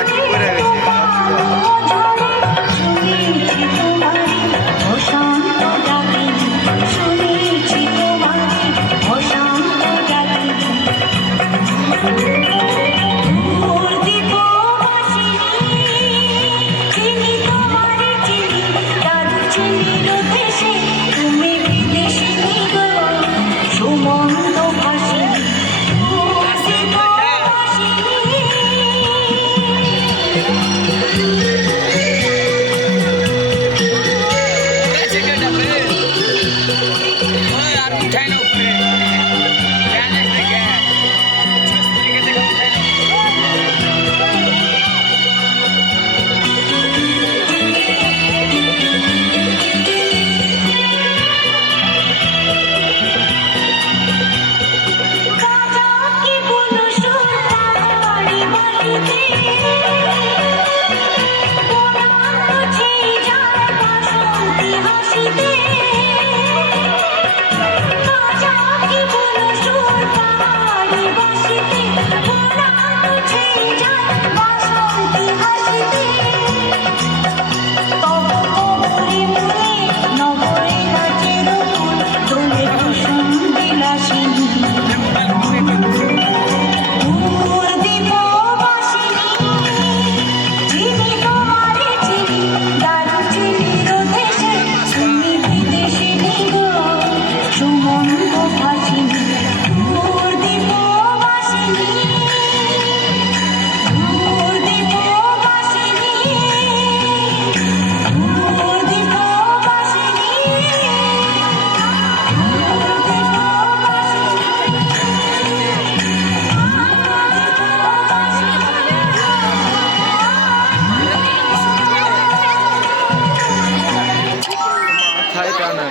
কি করে উঠাই না উপরে ব্যালেন্স দেখে